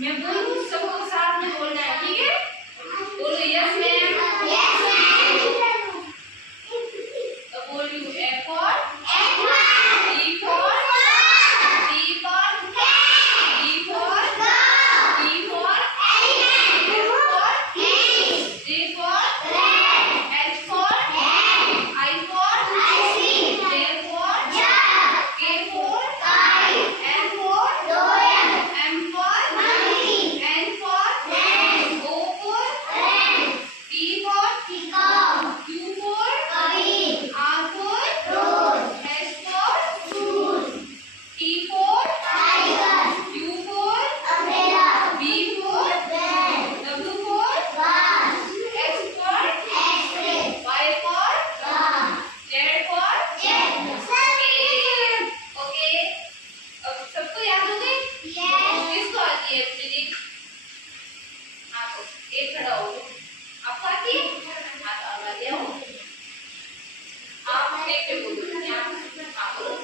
मैं बोलूं सबको साथ में बोलना है, ठीक है? बोलो यस मैम। तो बोलियो A for B for C for D for B for F for G for H for I for J for K for L for M for N for O for P for Q for R for S for T for U for B for W for X for Y for Z for okay. अब सबको याद हो गई? किसको आती है एबीसीडी? हाँ तो एक खड़ा हो। आपको आती है? हाँ तो अब आगे आओ। आप एक पे बोलो। हाँ बोलो।